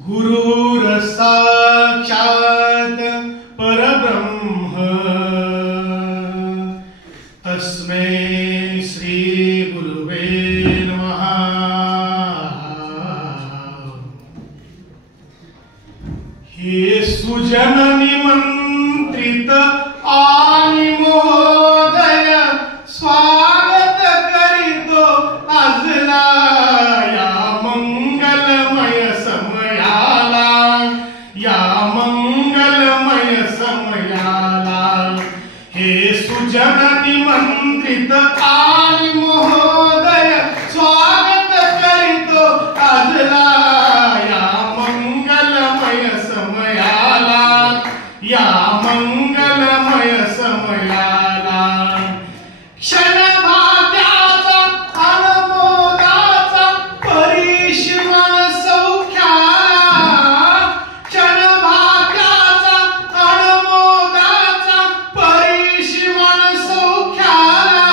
गुरुर साक्षात् परब्रह्म तस्मै श्री गुरुवे नमः। हे सुजन निमंत्रित आणि महोदय स्वागत करीतो आजला या मंगलमय समयाला, या मंगलमय समयाला। हे सुजन निमंत्रित आणि महोदय स्वागत करीतो आजला या मंगलमय समयाला, या मंगलमय समयाला। क्षणभाग्याचा अनमोदाचा परिश्रम सौख्याला, क्षणभाग्याचा अनमोदाचा परिश्रम सौख्याला।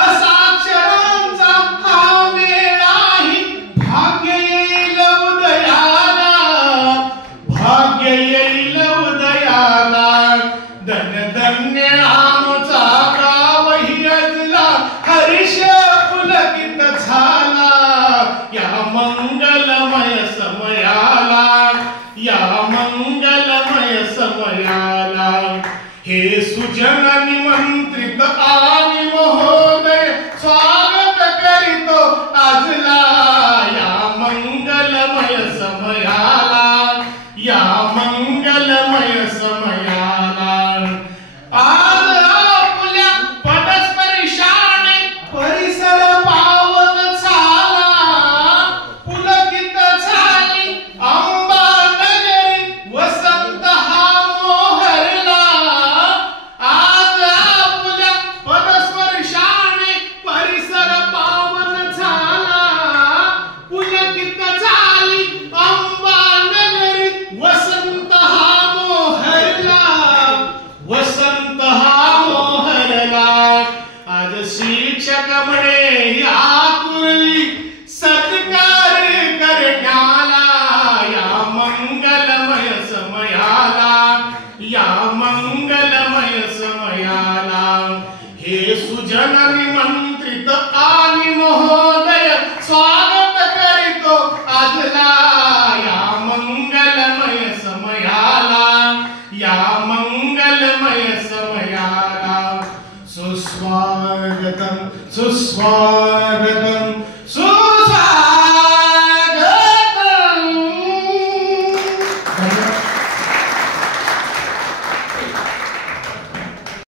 असाक्षरांचा हा वेळाही भाग्य येईल उदयाला, भाग्य येईल उदयाला। धन्य आमचा गाव हिरजला, हर्ष पुलकित झाला या मंगलमय समयाला, या मंगलमय समयाला। हे सुजन निमंत्रित आणि महोदय स्वागत करीतो आजला या मंगलमय समयाला, या मंगलमय समयाला। आज आपल्या पदस्पर्शाने परिसर पावन झाला, पुलकित झाली अंबा नगरी, वसंत हा मोहरला। आज आपल्या पदस्पर्शाने परिसर पावन झाला, पुलकित झाली अंबा नगरी, वसंत हा मोहरला, वसंत हा मोहरला। आज शिक्षक म्हणे आकुर्ली सत्कार करण्याला या मंगलमय समयाला, या मंगलमय समयाला। हे सुजन निमंत्रित आणि महोदय स्वागत करीतो आजला या मंगलमय समयाला, या मंगलमय समयाला। सुस्वागतम सुस्वागतम